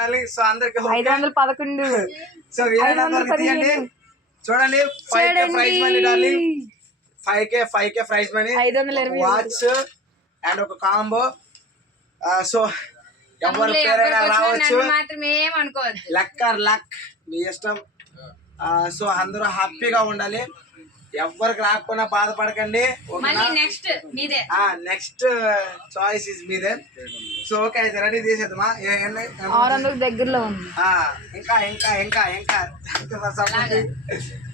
Darling. So అందరికి 511 so తీయండి చూడండి. 5K prize money darling. 5K prize money, 520 watch and ఒక కాంబో. సో ఎవరి పేరైనా రావచ్చు, లక్ మీ ఇష్టం. సో అందరూ హ్యాపీగా ఉండాలి, ఎవరికి రాకపోయినా బాధపడకండి. నెక్స్ట్ చాయిస్ ఇస్ మీదే. సో ఓకే అయితే రెడీ చేసేద్దామా? 600 దగ్గరలో ఉంది. ఇంకా ఇంకా ఇంకా ఇంకా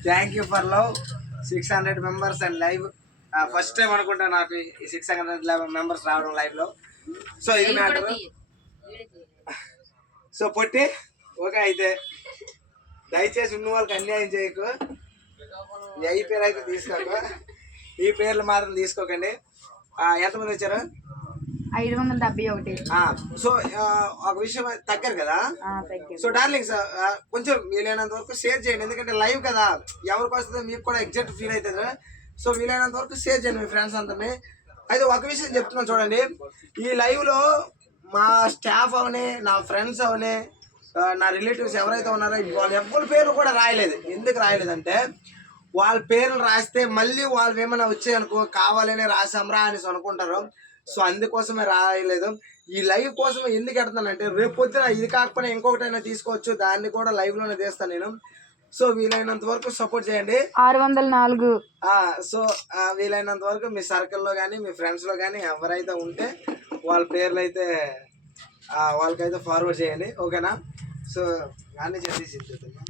thank you for love. 600 members and live first time అనుకుంటా నాకు ఈ 600 మెంబర్స్ రావడం లైవ్ లో. సో ఇది మ్యాటర్. సో పొట్టి ఓకే అయితే దయచేసి ఉన్న వాళ్ళకి అన్యాయం చేయకు. ఈ పేరు అయితే తీసుకోక, ఈ పేర్లు మాత్రం తీసుకోకండి. ఎంతమంది వచ్చారు? 571. సో ఒక విషయం తగ్గారు కదా. సో డార్లింగ్స్ కొంచెం వీలైనంత వరకు షేర్ చేయండి, ఎందుకంటే లైవ్ కదా, ఎవరికి వస్తుందో మీకు కూడా ఎగ్జాక్ట్ ఫీల్ అవుతుంది. సో వీలైనంత వరకు షేర్ చేయండి మీ ఫ్రెండ్స్ అందరినీ. అయితే ఒక విషయం చెప్తున్నాను చూడండి, ఈ లైవ్ లో మా స్టాఫ్ అవని, నా ఫ్రెండ్స్ అవని, నా రిలేటివ్స్ ఎవరైతే ఉన్నారో వాళ్ళు ఎవరి పేర్లు కూడా రాయలేదు. ఎందుకు రాయలేదంటే వాళ్ళ పేర్లు రాస్తే మళ్ళీ వాళ్ళు ఏమైనా వచ్చాయనుకో కావాలనే రాసాంరా అని అనుకుంటారు. సో అందుకోసమే రాయలేదు. ఈ లైవ్ కోసమే ఎందుకు ఎడతానంటే రేపు పొద్దున ఇది కాకపోయినా ఇంకొకటైనా తీసుకోవచ్చు, దాన్ని కూడా లైవ్ లోనే తీస్తాను నేను. సో వీలైనంత వరకు సపోర్ట్ చేయండి. 604. సో వీలైనంత వరకు మీ సర్కిల్లో కానీ మీ ఫ్రెండ్స్ లో కానీ ఎవరైతే ఉంటే వాళ్ళ పేర్లు అయితే వాళ్ళకైతే ఫార్వర్డ్ చేయండి, ఓకేనా? సో అన్నీ తీసేద్దామా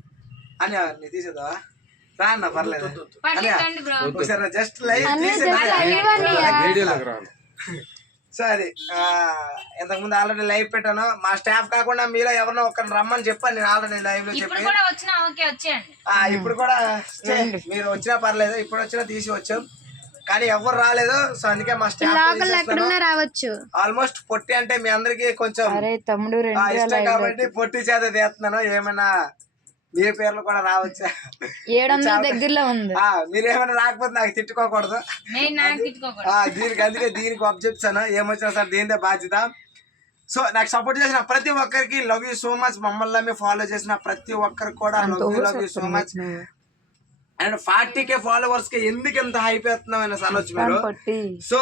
అని నీ తీసేద్దావా? రా అన్న పర్లేదు, ఒకసారి జస్ట్ లైవ్ సో అది ఇంతకుముందు ఆల్రెడీ లైవ్ పెట్టాను. మా స్టాఫ్ కాకుండా మీలో ఎవరినో ఒకరిని రమ్మని చెప్పాను నేను ఆల్రెడీ లైవ్ లో చెప్పి. ఇప్పుడు కూడా మీరు వచ్చినా పర్లేదు, ఇప్పుడు వచ్చినా తీసివచ్చు, కానీ ఎవరు రాలేదు. సో అందుకే మా స్టాఫ్ రావచ్చు. ఆల్మోస్ట్ పొట్టి అంటే మీ అందరికి కొంచెం ఇష్టం కాబట్టి పొట్టి చేత తీస్తున్నాను. ఏమైనా మీ పేర్లు కూడా రావచ్చా? 700 దగ్గరలో ఉంది. మీరు ఏమైనా రాకపోతే నాకు తిట్టుకోకూడదు దీనికి, అందుకే దీనికి చెప్తాను. ఏమొచ్చినా సార్ దీనిదే బాధ్యత. సో నాకు సపోర్ట్ చేసిన ప్రతి ఒక్కరికి లవ్ యూ సో మచ్. మమ్మల్ని ఫాలో చేసిన ప్రతి ఒక్కరికి కూడా love you so much. And 40K followers కి ఎందుకు ఎంత హైప్ అవుతున్నాం అనొచ్చు మీరు. సో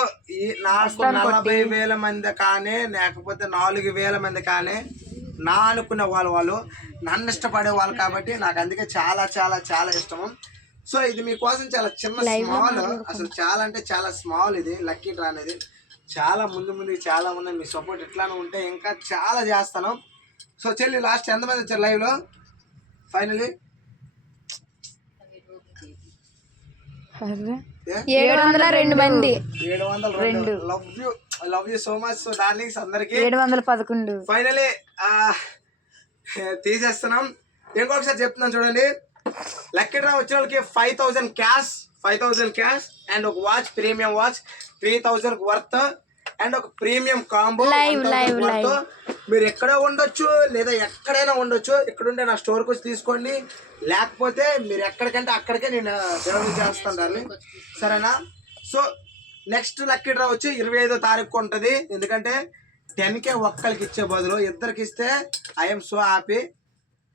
నాకు 40,000 మంది కానీ లేకపోతే 4,000 మంది కానీ నా అనుకున్న వాళ్ళు నన్ను ఇష్టపడే వాళ్ళు కాబట్టి నాకు అందుకే చాలా చాలా చాలా ఇష్టము. సో ఇది మీకోసం చాలా చిన్న స్మాల్, అసలు చాలా అంటే చాలా స్మాల్ ఇది లక్కీ డ్రా అనేది. చాలా ముందుకు చాలా ఉన్నాయి. మీ సపోర్ట్ ఎట్లానే ఉంటే ఇంకా చాలా చేస్తాను. సో చెల్లి లాస్ట్ ఎంతమంది వచ్చారు లైవ్ లో? ఫైనలీ 702 మంది. 702. Love you so much. So darlings అందరికి 711. ఫైనలీ తీసేస్తున్నాం. ఇంకొకసారి చెప్తున్నాను చూడండి, లక్కీ డ్రా వచ్చిన వాళ్ళకి 5,000 క్యాష్ అండ్ ఒక watch, premium watch 3,000 worth and ఒక ప్రీమియం కాంబో. మీరు ఎక్కడే ఉండొచ్చు లేదా ఎక్కడైనా ఉండొచ్చు, ఇక్కడుంటే నా స్టోర్కి వచ్చి తీసుకోండి, లేకపోతే మీరు ఎక్కడికంటే అక్కడికే నేను డెలివరీ చేస్తాను డార్లింగ్, సరేనా? సో నెక్స్ట్ లక్కీ డ్రా వచ్చి 25వ తారీఖు ఉంటుంది. ఎందుకంటే 10K ఒక్కరికి ఇచ్చే బదులు ఇద్దరికి ఇస్తే ఐఎమ్ సో హ్యాపీ.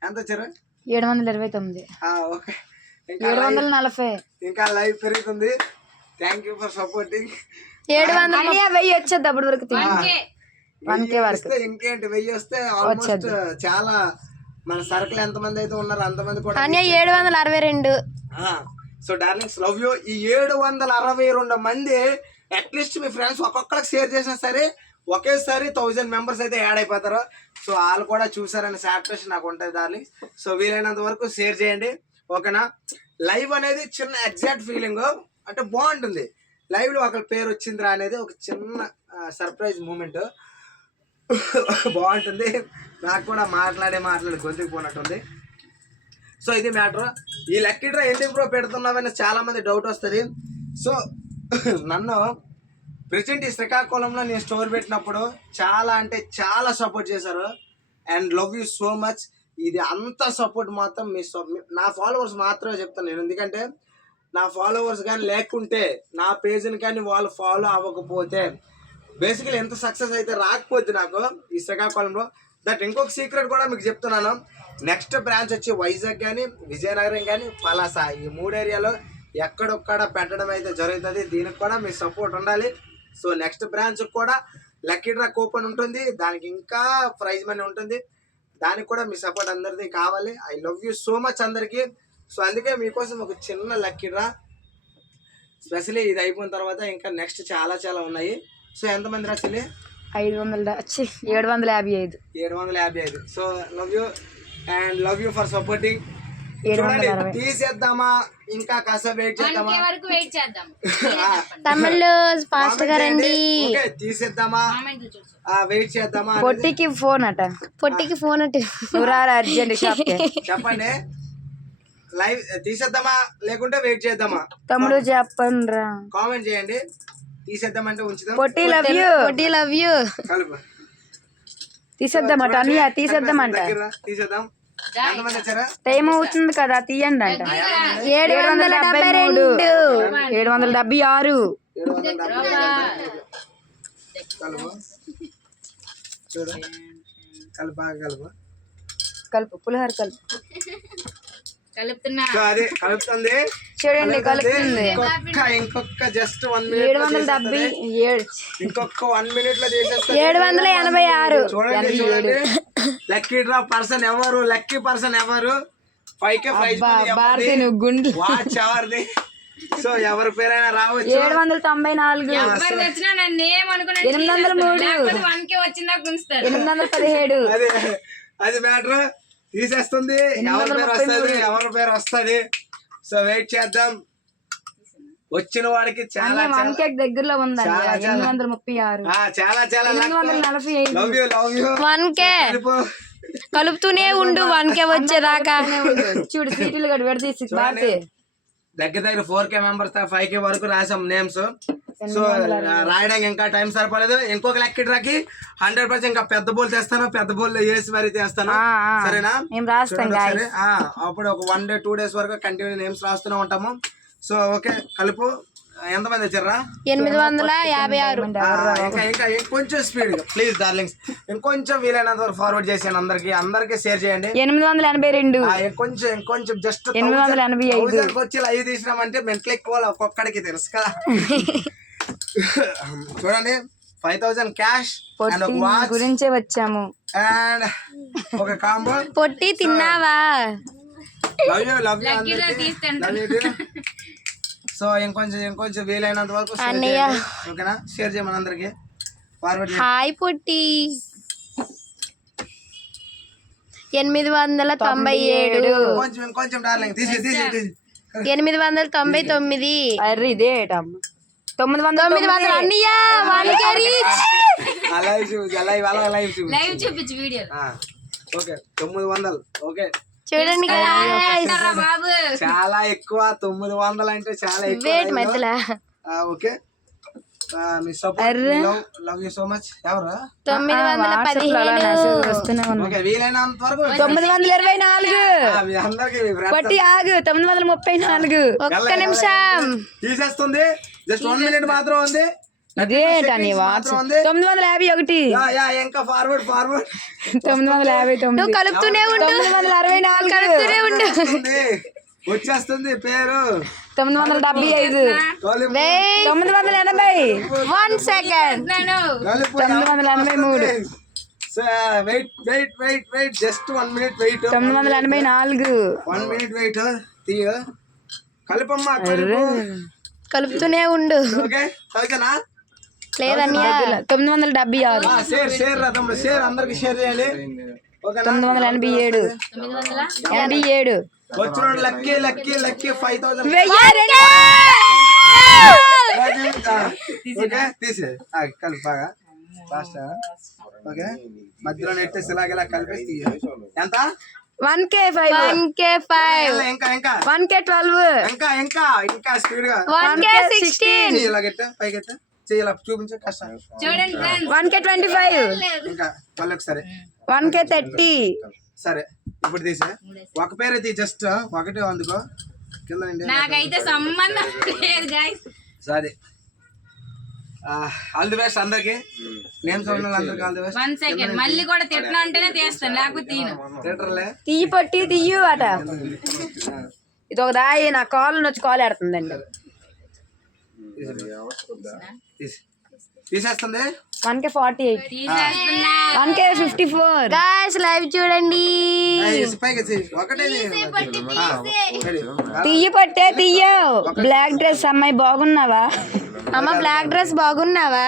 ఎంత వచ్చారు? 729. ఓకే, 740. ఇంకా లైవ్ పెరుగుతుంది. Thank you for supporting. 700 వచ్చేది అప్పటి వరకు. 1K వరకు ఇంకేంటి, 1000 వస్తే ఆల్మోస్ట్ చాలా. మన సర్కిల్ ఎంతమంది అయితే ఉన్నారో అంతమంది కూడా 762. So darlings love you. ఈ 762 మంది అట్లీస్ట్ మీ ఫ్రెండ్స్ ఒక్కొక్కరికి షేర్ చేసినా సరే ఒకేసారి 1000 మెంబర్స్ అయితే యాడ్ అయిపోతారు. సో వాళ్ళు కూడా చూసారని సాటిస్ఫాక్షన్ నాకు ఉంటుంది డార్లింగ్స్. సో వీలైనంత వరకు షేర్ చేయండి, ఓకేనా? లైవ్ అనేది చిన్న ఎగ్జాక్ట్ ఫీలింగ్ అంటే బాగుంటుంది. లైవ్ లో ఒకరి పేరు వచ్చిందిరా అనేది ఒక చిన్న సర్ప్రైజ్ మూమెంట్ బాగుంటుంది. నాకు కూడా మాట్లాడి గొంతుకు పోయినట్టుంది. సో ఇది మ్యాటర్. ఈ లక్కీ డ్రా ఎందుకు బ్రో పెడుతున్నామని చాలా మంది డౌట్ వస్తుంది. సో నన్ను ప్రెజెంట్ ఈ శ్రీకాకుళంలో నేను స్టోర్ పెట్టినప్పుడు చాలా అంటే చాలా సపోర్ట్ చేశారు and love you so much. ఇది అంత సపోర్ట్ మాత్రం నా ఫాలోవర్స్ మాత్రమే చెప్తాను నేను, ఎందుకంటే నా ఫాలోవర్స్ కానీ లేకుంటే నా పేజ్ని కానీ వాళ్ళు ఫాలో అవ్వకపోతే బేసికలీ ఎంత సక్సెస్ అయితే రాకపోతే నాకు ఈ శ్రీకాకుళంలో దట్ ఇంకొక సీక్రెట్ కూడా మీకు చెప్తున్నాను. నెక్స్ట్ బ్రాంచ్ వచ్చి వైజాగ్ కానీ విజయనగరం కానీ పలాస ఈ 3 ఏరియాలో ఎక్కడొక్కడ పెట్టడం అయితే జరుగుతుంది. దీనికి కూడా మీ సపోర్ట్ ఉండాలి. సో నెక్స్ట్ బ్రాంచ్ కూడా లక్కీ డ్రా కూపన్ ఉంటుంది, దానికి ఇంకా ప్రైజ్ మనీ ఉంటుంది. దానికి కూడా మీ సపోర్ట్ అందరిది కావాలి. I love you so much అందరికీ. సో అందుకే మీకోసం ఒక చిన్న లక్కీ డ్రా, స్పెషల్లీ ఇది అయిపోయిన తర్వాత ఇంకా నెక్స్ట్ చాలా చాలా ఉన్నాయి. సో ఎంతమంది రా చెల్లి? 755. 755. So love you and love you for supporting. 760. తీసేద్దామా ఇంకా కాస్త వెయిట్ చేద్దామా? తమిళ్లో ఫాస్ట్ గా రండి. ఓకే, తీసేద్దామా వెయిట్ చేద్దామా? పొట్టికి ఫోన్ అట. పొట్టికి ఫోన్ అట. అర్జెంట్ షాప్ చెప్పండి, లైవ్ తీసేద్దామా లేకుంటే వెయిట్ చేద్దామా? తమ్ముడు చెప్పండి రా, కామెంట్ చేయండి. తీసేద్దామంటే ఉంచుదాం. పొట్టి లవ్ యూ. పొట్టి లవ్ యూ. కలుపు. తీసేద్దామట అన్నయ్య, తీసేద్దామంట. తీసేద్దాం. ఎంతమంది వచ్చారా? టైం అవుతుంది కదా, తీయండి అంట. 772. 776. కలుపు. చూడు, కలుపు, బాగా కలుపు. కలుపు, పులిహోర కలుపు. సో అది కలుపుతుంది చూడండి, కలుపుతుంది. ఇంకొక జస్ట్ 1 minute. 770. ఇంకొక 1 minute లో చేసేస్తా. 786. చూడండి చూడండి, లక్కీ డ్రా పర్సన్ ఎవరు? లక్కీ పర్సన్ ఎవరు? 5K ప్రైజ్ భారతి నువ్వు గుండు. వాచ్ ఎవరిది? సో ఎవరి పేరైనా రావచ్చు. 794. 803. 817. అది మ్యాటర్. తీసేస్తుంది. ఎవరి పేరు వస్తుంది, ఎవరి పేరు వస్తుంది. సో వెయిట్ చేద్దాం. వచ్చిన వాడికి చాలా దగ్గరలో ఉందండి. 836. చాలా చాలా 845. Love you love you. 1K కలుపుతూనే ఉండు 1K వచ్చేదాకా. చూడు సీట్లు కూడా పెడితే భారతి దగ్గర 4K మెంబర్స్ 5K వరకు రాసాం నేమ్స్. సో రాయడానికి ఇంకా టైం సరిపోలేదు. ఇంకొక లక్కీ డ్రాకి 100% ఇంకా పెద్ద బోల్ తెస్తాను. పెద్ద బోల్ వేసి మరీ తెస్తాను, సరేనా? సరే, అప్పుడు ఒక 1 day 2 days వరకు కంటిన్యూ నేమ్స్ రాస్తూనే ఉంటాము. సో ఓకే, కలుపు. ఎంతమంది వచ్చారా? 856. ఇంకా ఇంకొంచెం స్పీడ్ ప్లీజ్ డార్లింగ్స్, ఇంకొంచెం వీలైనంత వరకు ఫార్వర్డ్ చేసాను. అందరికి షేర్ చేయండి. 882. ఇంకొంచెం జస్ట్ 885 వచ్చి లైవ్ తీసినామంటే మెంటల్ ఎక్కువ ఒక్కొక్కడికి తెలుసు కదా. చూడండి, 5000 క్యాష్ అండ్ ఒక వాచ్ గురించే వచ్చాము. అండ్ ఒక కాంబో. పొట్టి తిన్నావా? లవ్ యూ లవ్ యూ అందరికీ. సో ఇంకొంచెం వీలైనంత వరకు ఓకేనా? షేర్ చేయమని అందరికి ఫార్వర్డ్. హాయ్ పొట్టి. 897. ఇంకొంచెం డార్లింగ్ తీసి 899. అర్రీ ఇదేటమ్మ. 900. అన్నయ్య 1K రీచ్. లైవ్ చూపించు వీడియో. ఓకే 900. ఓకే చూడండి చాలా ఎక్కువ. 900 అంటే చాలా ఎక్కువ. Okay, me support love you so much. ఎవరు? 915. ఓకే, వీలైనంత వరకు 924. మీ అందరికి పట్టి ఆగు. 934. ఒక్క నిమిషం తీసేస్తుంది. జస్ట్ 1 minute మాత్రం ఉంది. అదేటని 951. ఇంకా ఫార్వర్డ్ 959. కలుపుతూనే ఉండు. 964. కలుపుతూనే ఉండు. వచ్చేస్తుంది పేరు. 975. 980. 1 second. 983. Wait just 1 minute wait. 984. 1 minute wait. తీయ కలుపమ్మా. కలుపుతూనే ఉండు. ఓకే ఓకేనా? లేదన్నయ్య 976. షేర్ రా తమ్ముడు, షేర్ అందరికి షేర్ చేయండి. 987. 87. వచ్చిన లక్కీ 5000. ఓకే తీసే కలిపి బాగా ఫాస్ట్. ఓకే, మధ్యలో నెట్టేసి ఇలాగ కలిపేసి ఎంత? 1K 5. 1K 5. ఇంకా 1K 12. ఇంకా స్పీడ్ గా 1K 16. ఇలాగెట్ట పైకెత్త చేయాల చూపించే కష్టం. 1K 25. ఇంకా మళ్ళీ ఒకసారి 1K 30. సరే ఇప్పుడు తీసే ఒక పేరు అయితే జస్ట్ ఒకటే అందుకో కింద నాకైతే సంబంధం లేదు గైస్. సరే ఆల్ ది బెస్ట్ అందరికి. నేను చూడాలి అందరికి ఆల్ ది బెస్ట్. 1 సెకండ్ మళ్ళీ కూడా తిట్టినా అంటేనే తీస్తాను, లేకపోతే తీను. థియేటర్లే తీయి పట్టి తీయు అట. ఇది ఒక దాయి నా కాలు వచ్చి కాలు ఆడుతుందండి. తీసేస్తుంది 1K 48, తీసేస్తున్నా. 1K 54. గాయ్స్ లైవ్ చూడండి. ఒకటే తీయి పట్టే తీయు. బ్లాక్ డ్రెస్ అమ్మాయి బాగున్నావా? అమ్మ బ్లాక్ డ్రెస్ బాగున్నావా?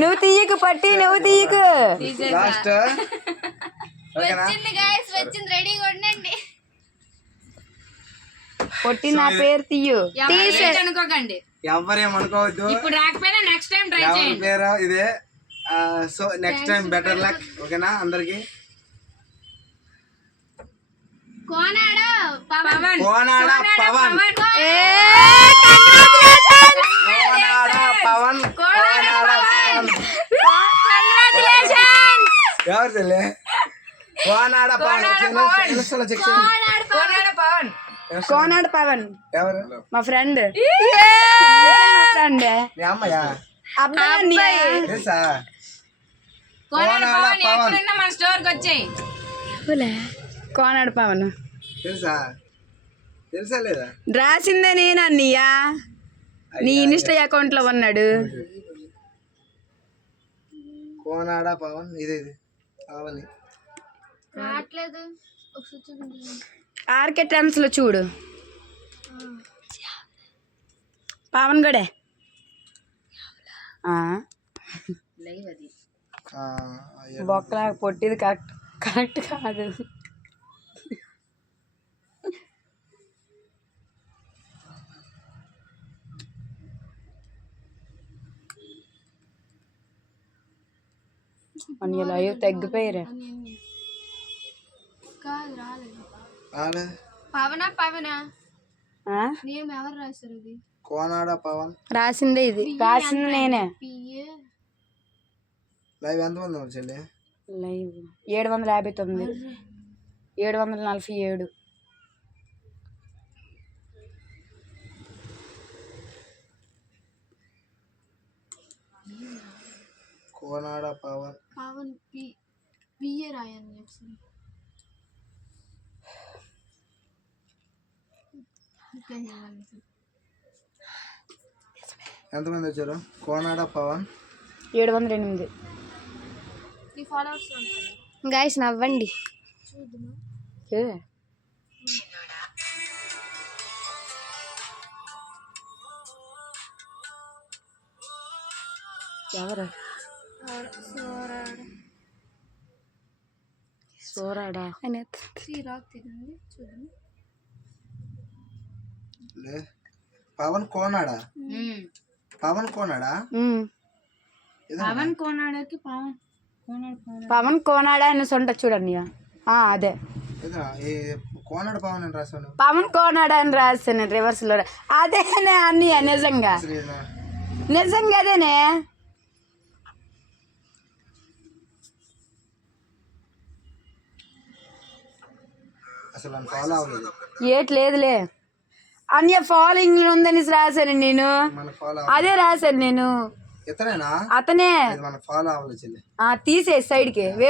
నువ్వు తీయకు పట్టి, నువ్వు తీయకు. లాస్ట్ వచ్చింది గైస్, వచ్చింది, రెడీగా ఉండండి. పొట్టి నా పేరు తీయు. ఎవరు అనుకోకండి, ఎవరేమనుకోవద్దు. ఇప్పుడు రాకపోయినా నెక్స్ట్ టైం ట్రై ఎవరి చేయండి. పేరు ఇదే. So next time better luck. ఓకేనా అందరికి. కోనాడ పవన్, కోనాడ పవన్, ఏ కోనాడ పవన్, కోనాడ పవన్. ఎవరు చెల్లి? కోనాడ పవన్. కోనాడ పవన్. కోనాడు పవన్ ఎవరు? మా ఫ్రెండ్. మా ఫ్రెండ్ మీ అమ్మయ్యా అబ్బాయి. తెలుసా? కోనాడ పవన్ ఎక్కడున్నా మన స్టోర్ కి వచ్చేయి. కోనాడు పవన్ తెలుసా? తెలుసా లేదా? రాసిందే నేను అన్నయ్యా. నీ ఇన్స్టా అకౌంట్ లో ఉన్నాడు. కోనాడ పవన్. ఇది పవన్ రావట్లేదు. ఆర్కే టెన్స్ లో చూడు. పవన్ గడే. బొక్కలా పొట్టిది కరెక్ట్ కరెక్ట్ కాదు. మన లైవ్ తగ్గిపోయారు. పవనా పవనా ఆ? నేమ్ ఎవరు రాశారు? ఇది కోనాడ పవన్ రాసిందే. ఇది రాసింది నేనే. లైవ్ ఎంతమంది ఉన్నారు చెల్లి? లైవ్ 759, 747. కోనాడ పవన్ పవన్ పిఏ రాయండి. ఎంతమంది వచ్చారు? కోనాడ పవన్ 708. గాయస్ నవ్వండి. ఏ? ఎవరు? సోరాడా పవన్ కోనాడా? పవన్ కోనాడా? పవన్ కోనాడకి పవన్ కోనాడా అని సొంట చూడండి. అదే కోనాడ పవన్ అని రాశాను. పవన్ కోనాడా అని రాశాను రివర్స్ లో. అదేనే అన్నయ్య నిజంగా నిజంగా అదేనే. అసలు నన్ను ఫాలో అవ్వలేదు. ఏట్ లేదులే అన్నయ్య. ఫాలోయింగ్ ఉందని రాశాను నేను. అదే రాశాను నేను. ఇతనేనా? అతనే. మనకు ఫాలో అవ్వలేదు చెల్లి. తీసే సైడ్కి.